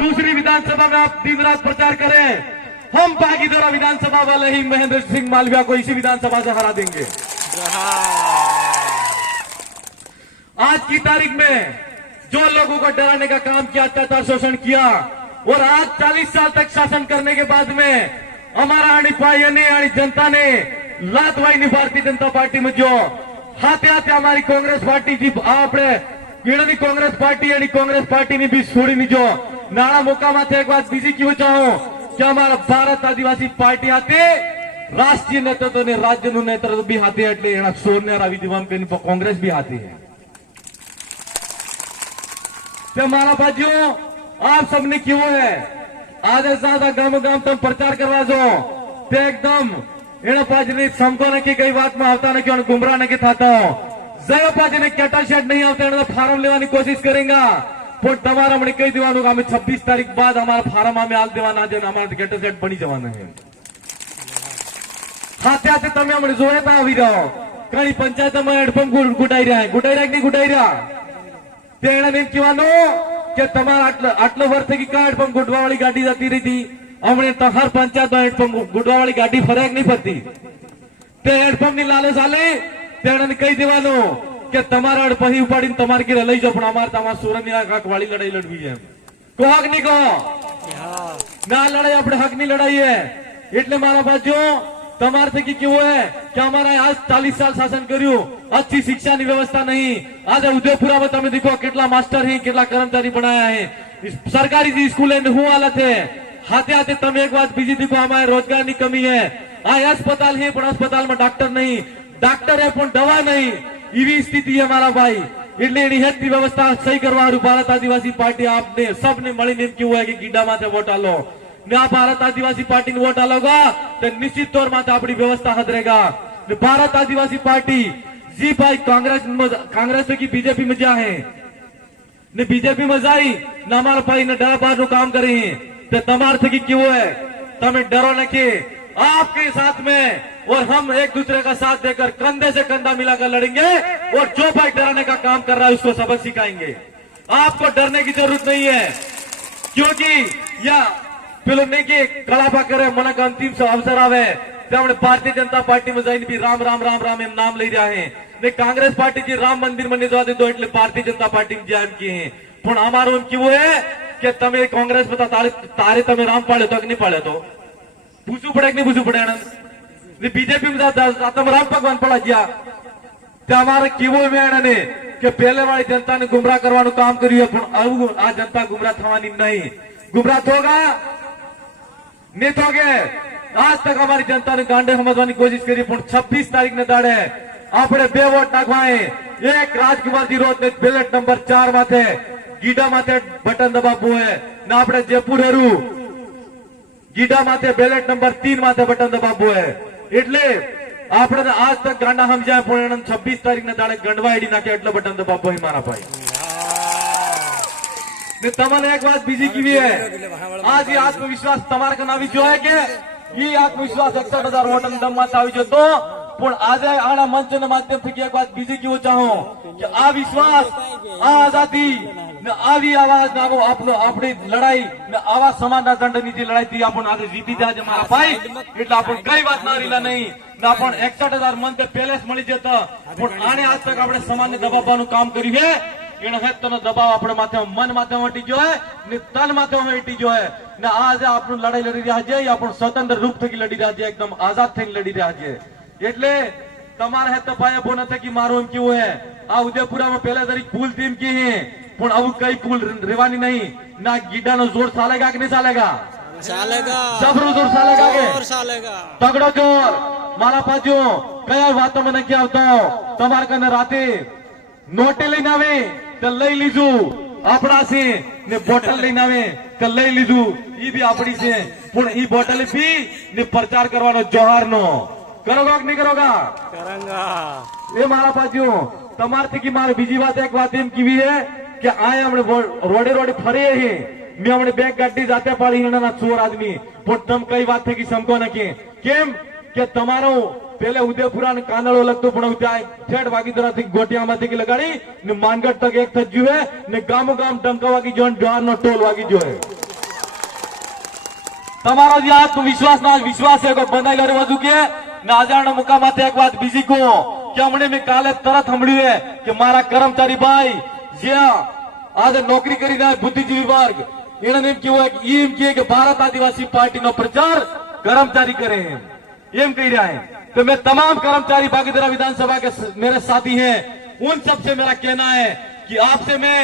दूसरी विधानसभा में आप दिन रात प्रचार करें, हम बागीदोरा विधानसभा वाले ही महेंद्र सिंह मालविया को इसी विधानसभा से हरा देंगे। आज की तारीख में जो लोगों को डराने का काम किया, अत्याचार शोषण किया, और आज 40 साल तक शासन करने के बाद में हमारा आणि पायने आणि जनता ने लातवाई नहीं भारतीय जनता पार्टी में जो हाथे हाथे हमारी कांग्रेस पार्टी जी आपने पीढ़ी कांग्रेस पार्टी आणि कांग्रेस पार्टी ने भी छोड़ी नहीं जो नाना मौका माथे एक बात बीजी क्यों चाहो कि हमारा भारत आदिवासी पार्टी हाथे राष्ट्रीय नेतृत्व ने राज्य नेतृत्व भी हाथे એટલે એના સોરને વિદ્યમાન કરીને कांग्रेस भी हाथे है। तो हमारा भाइयों आप सबने क्यों है आधे ज्यादा गांव गांव तुम प्रचार करवा दो ते एकदम एना पाजने समको ने की कई बात में आवता ने क्यों गुमराह ने के थाता जय पाजने कैटल शेड नहीं आवता एना फार्म लेवानी कोशिश करेंगे पण તમારા મને કહી દેવાનું કે અમે 26 તારીખ બાદ અમારા ફાર્મ અમે આલ દેવાના છે અમારા કેટલ સેટ બની જવાના છે। હાથે હાથે તમે અમને જોડે તા આવી રહ્યો ઘણી પંચાયતમાં હેડપંપ ગુટાઈ રહ્યા કે નહીં ગુટાઈ રહ્યા તેણે એમ કહેવાનું કે તમારા આટલો વર્ષ થી કા હેડપંપ ગુટવા વાળી ગાડી જતી રહી હતી હમણે તો હર પંચાયતમાં હેડપંપ ગુટવા વાળી ગાડી ફરે કે નહીં ફરતી તે હેડપંપ ની લાલચ આલે તેણે કહી દેવાનું કે તમારા પછી ઉપાડીને તમારે ઘરે લઈ જાઓ પણ અમારે તમારા સુરતની હક વાળી લડાઈ લડવી છે। કહો હક નહીં કહો ના લડાઈ આપણે હક ની લડાઈ है એટલે મારા ભાઈઓ તમારે થકી કેવું है કે અમારા आज 40 साल शासन કર્યું अच्छी शिक्षा ની व्यवस्था नहीं आज उदयपुरा में તમે देखो કેટલા मास्टर है કેટલા कर्मचारी बनाया है सरकारी जी स्कूल हूँ हालत है हाथे हाथे તમે एक बात बीजी देखो हमारे रोजगार की कमी है आ अस्पताल है पण अस्पताल में डॉक्टर नहीं डॉक्टर है पण दवा नहीं एवी स्थिति है हमारा भाई એટલે એની હેતની વ્યવસ્થા સહી કરવા ભારત આદિવાસી પાર્ટી આપને सबने મળીને એમ કેવું है कि ગીડા માથે વોટ આલો ને આ ભારત આદિવાसी पार्टी ने वोट आलोगा तो निश्चित तौर माथे अपनी व्यवस्था हदरेगा। भारत आदिवासी पार्टी जी भाई कांग्रेस की बीजेपी में जा है ने बीजेपी में जाई ने हमारा भाई ने डरा बार काम करे तो तमार थे कि क्यों है तमें डरो न के आपके साथ में और हम एक दूसरे का साथ देकर कंधे से कंधा मिलाकर लड़ेंगे और जो भाई डराने का काम कर रहा है उसको सबक सिखाएंगे। आपको डरने की जरूरत नहीं है क्योंकि या पिलोने की कलापा करे मन का अंतिम अवसर आवे भारतीय जनता पार्टी में जाइन भी राम राम राम राम एम नाम ले रहा है ने कांग्रेस पार्टी जी राम मंदिर में जवा दे तो भारतीय जनता पार्टी में जान किए हैं पण हमारो एम क्यों है कि तमे कांग्रेस में तारे तमे राम पाड़े तो नहीं पाड़े तो पूछू पड़े नहीं पूछू पड़े बीजेपी में राम भगवान पड़ा गया हमारे क्यों में कि पहले वाली जनता ने गुमराह करवानु काम કર્યું પણ આવું આ जनता गुमराह થવાની नहीं गुमराह होगा नहीं तो आज तक हमारी जनता ने गांडे समझवानी कोशिश करी 26 तारीख ने दाड़े આપણે 2 वोट नाखवाए एक राजकुमार जी रोड ने बैलेट नंबर 4 माथे गीडा माथे बटन दबावવું है ना આપણે जयपुर हेरू गीडा माथे बैलेट नंबर 3 माथे बटन दबावવું है એટલે આપણે आज तक गांडा समझाय पण 26 तारीख ने दाड़े गंडवा एडी नाखे એટલે बटन दबावવું है मारा भाई ने तमने एक बात बीजी की भी है आज ये आत्मविश्वास तमारे का नावी जो है कि ये आत्मविश्वास 61,000 वोट दम मात आवी जो तो पण आज आना मंच ने माध्यम थी एक बात बीजी की वो चाहो कि आ विश्वास आ आजादी ने आवी आवाज ना आपनो अपनी लड़ाई ने आवाज समाज दंड नीति लड़ाई थी अपन आज जीती जाजे मारा भाई એટલે आपण કઈ વાત ના રીલા નહીં ના પણ 61,000 મન તે પેલેસ મળી જતો પણ આને આજ તક આપણે સમાજને દબાવવાનું કામ કર્યું છે એનો હેતનો દબાવ આપણે માથે મન માથે હટી ગયો है ને તન માથે હટી ગયો है ને આજે આપણું લડાઈ લડી રહ્યા છે આપણું સ્વતંત્ર રૂપ થી લડી રહ્યા છે एकदम આઝાદ થઈને લડી રહ્યા છે એટલે તમારે હેત પાયા બોન થકી મારો એમ કેવું है આ ઉદયપુરામાં પહેલા તરીક પુલ ટીમ की है પણ આવું કઈ પુલ રહેવાની નહીં ના ગીડાનો જોર ચાલેગા કે નહીં ચાલેગા ચાલેગા જબરો જોર ચાલેગા કે और ચાલેગા તગડો જોર મારા પાજો કયા વાતો મને કે આવતો તમાર કને રાતે નોટે લઈને આવે તો લઈ લીધું આપડા છે ને બોટલ લઈને આવે તો લઈ લીધું ઈ બી આપડી છે પણ ઈ બોટલ પી ને પ્રચાર કરવાનો જોહારનો કરોગા કે નહીં કરોગા કરાંગા એ મારા પાજો તમારથી की મારે બીજી વાત એક વાત એમ કીવી है कि आए हमने रोडे रोडे फरे हैं मैं हमने बैग गाड़ी जाते पाड़ी ना चोर आदमी पण तम कई बात थे कि समको न के केम के तमारो पहले उदयपुरा ने कानड़ो लगतो पण ત્યાં ठेठ वागीदरा થી ગોટિયામાંથી की लगाड़ी ने मानगढ़ तक एक थज्जू है ने गामो गाम डंका वागी जोन जोहार नो टोल वागी जो है તમારો જે આત્મવિશ્વાસ ના વિશ્વાસ છે બંધાઈ ગયો વધુ કે નાજાણ મુકામાતે એક વાત બીજી કહું કે હમણે મેં કાલે તરત સાંભળ્યું છે કે મારા કર્મચારી ભાઈ જે આજે નોકરી કરી રહ્યા બુદ્ધિજીવી વર્ગ એને એમ કેવું એમ કે ભારત આદિવાसी पार्टी નો પ્રચાર कर्मचारी करे एम कह रहा है। तो मैं तमाम कर्मचारी बागीदरा विधानसभा के मेरे साथी हैं, उन सबसे मेरा कहना है कि आपसे मैं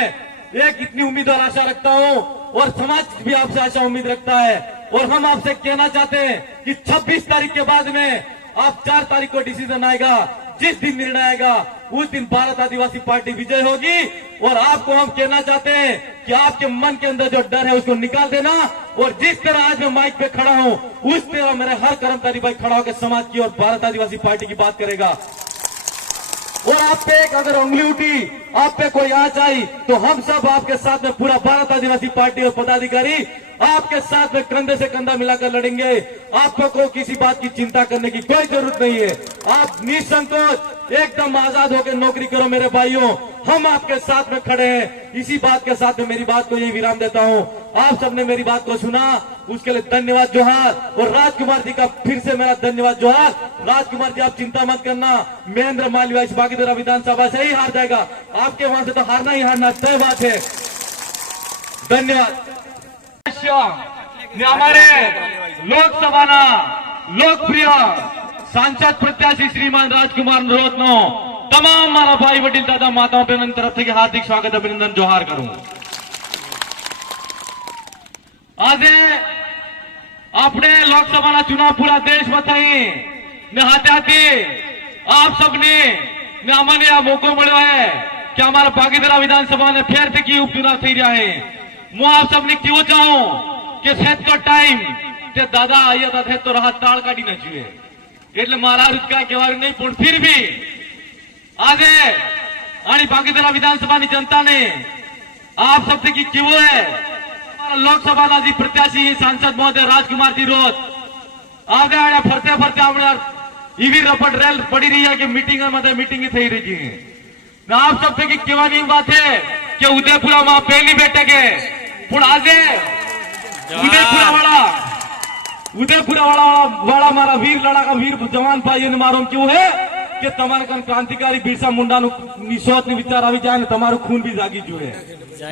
एक इतनी उम्मीद और आशा रखता हूं और समाज भी आपसे आशा उम्मीद रखता है और हम आपसे कहना चाहते हैं कि 26 तारीख के बाद में आप 4 तारीख को डिसीजन आएगा, जिस दिन निर्णय आएगा उस दिन भारत आदिवासी पार्टी विजय होगी। और आपको हम कहना चाहते हैं कि आपके मन के अंदर जो डर है उसको निकाल देना और जिस तरह आज मैं माइक पे खड़ा हूं उस तरह मेरे हर कर्मचारी भाई खड़ा होकर समाज की और भारत आदिवासी पार्टी की बात करेगा। और आप पे एक अगर उंगली उठी, आप पे कोई आंच आई तो हम सब आपके साथ में पूरा भारत आदिवासी पार्टी और पदाधिकारी आपके साथ में कंधे से कंधा मिलाकर लड़ेंगे। आपको को किसी बात की चिंता करने की कोई जरूरत नहीं है। आप निसंकोच एकदम आजाद होकर नौकरी करो मेरे भाइयों, हम आपके साथ में खड़े हैं। इसी बात के साथ में मेरी बात को यही विराम देता हूं। आप सबने मेरी बात को सुना उसके लिए धन्यवाद जोहार। और राजकुमार जी का फिर से मेरा धन्यवाद जोहार। राजकुमार जी आप चिंता मत करना, महेंद्र मालवीय इस बागीदरा विधानसभा से ही हार जाएगा, आपके वहां से तो हारना ही हारना तय बात है। धन्यवाद। ने हमारे लोकसभा लोकप्रिय सांसद प्रत्याशी श्रीमान राजकुमार रोहतनो તમામ મારા ભાઈ વડીલ દાદા માતાઓ બહેનો તરફથી હાર્દિક સ્વાગત અભિનંદન જોહાર કરું। આજે આપણે લોકસભાના ચુનાવ પૂરા દેશમાં થઈ ને હાથે આપ सबने ने અમને આ મોકો મળ્યો है कि हमारा बागीदरा विधानसभा ने फिर से की उपचुनाव થઈ રહ્યા है। હું આપ सबने કેવું ચાહું કે સેટ કો ટાઈમ તે દાદા આયા હતા તો રાહત તાળ કાઢી ન જોઈએ એટલે મારા રૂચકા કહેવાનું નહીં પણ फिर भी आजे आणि बागीदरा विधानसभा की जनता ने आप सबसे की क्यों है हमारा लोकसभा जी प्रत्याशी सांसद महोदय राजकुमार जी रोज आगे आया फरते फरते ईवी रपट रेल पड़ी रही है कि मीटिंग मीटिंग थी रही है। आप सबसे की केवानी बात है कि उदयपुरा में पहली बैठक है पण आजे उदयपुरा वाला मारा वीर लड़ाका वीर जवान भाई ने मारो क्यों है કે તમારે કાન ક્રાંતિકારી બિરસા મુંડાનું નિસ્વાર્થ વિચાર આવી જાય ને તમારું ખૂન બી જાગી જોઈએ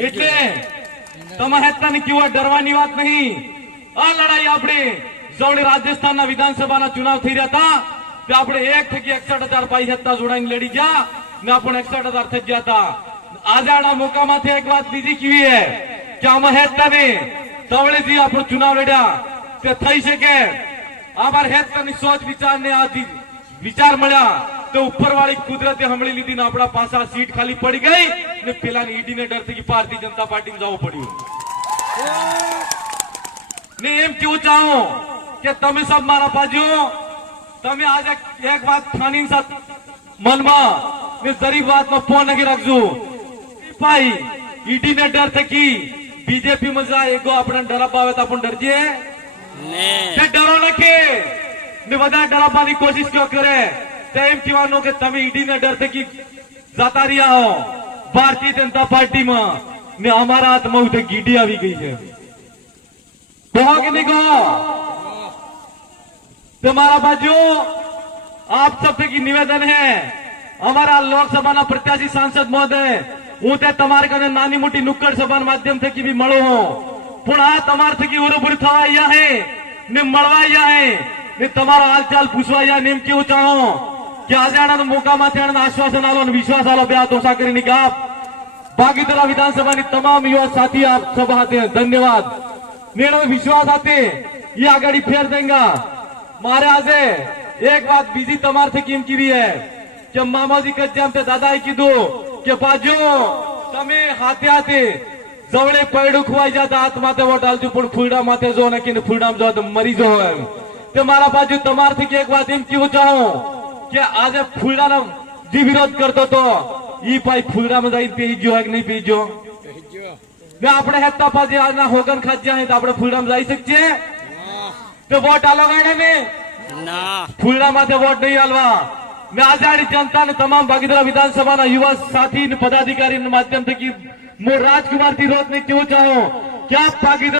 એટલે તમારે હેતાની કેવા ડરવાની વાત નહીં। આ લડાઈ આપણે સૌને રાજસ્થાનના વિધાનસભાના ચુનાવ થઈ રહ્યા હતા તે આપણે 1 થકી 61,000 પાઈ હેતા જોડાઈને લડી ગયા ને આપણે 61,000 થઈ ગયા હતા। આજાના મોકામાંથી એક વાત બીજી કેવી है કે આમાં હેતાને સવળેજી આપણો ચુનાવ લડ્યા તે થઈ શકે આમાર હેતાની સોચ વિચારને આધી विचार મળ્या तो ऊपर वाली कुदरते हमली लीधी ने अपना पासा सीट खाली पड़ी गई ने पेला ईडी ने डर थी कि भारतीय जनता पार्टी में जाओ पड़ी ने एम क्यों चाहो कि तमे सब मारा बाजू तमे आज एक बात ठानी साथ मन में ने जरीब बात में फोन नहीं रखजू भाई ईडी ने डर थे कि बीजेपी में जाए एगो अपना डरा पावे तो अपन डर जे ने डरो नके ने बधा डरावવાની कोशिश क्यों करे तेम किवानो के तमे ईडी ने डर थे कि जाता रिया हो भारतीय जनता पार्टी में ने हमारा हाथ में उठे गीडी આવી गई है कहो कि नहीं कहो तुम्हारा बाजू आप सबसे की निवेदन है हमारा लोकसभा प्रत्याशी सांसद महोदय हूँ ते तमारे कने नानी मोटी नुक्कड़ सभा माध्यम से की भी મળો हो पण आ तमार थकी उरूबरू थवा आया है ने મળવા आया है ने તમારો હાલચાલ પૂછવા या नेम કેવું ચાહો કે આજે આના મોકા માથે આના આશ્વાસન આલો અને વિશ્વાસ આલો બે હાથ ઓછા કરીને કે આપ बागीदरा विधानसभा की तमाम युवा साथी आप सब आते हैं धन्यवाद मेरा विश्वास आते ये आगाड़ी फेर देंगे मारे आजे एक बात बीजी तमार थे कीम की भी है कि मामाजी कज्जाम ते दादा की दो कि बाजू तमे हाथे हाथे जवळे पैडू खुवाई जाता हाथ माथे वो डालजू पण फुलडा माथे जो न कि फुलडाम जो मरी जो है ते मारा बाजू तमार थी एक बात एम क्यों चाहो कि आज फुलडा ना जी विरोध करतो तो ई पाई फुलडा में जाई पेजो है कि नहीं पेजो मैं अपने हेता पाजे आज ना होगन खात जाए तो अपने फुलडा में जाई सकते तो वोट आलो गाने में ना फुलडा माथे वोट नहीं आलवा मैं आजादी जनता ने तमाम बागीदरा विधानसभा ना युवा साथी पदाधिकारी माध्यम से की राजकुमार थी रोज ने क्यों चाहो क्या बागीदरा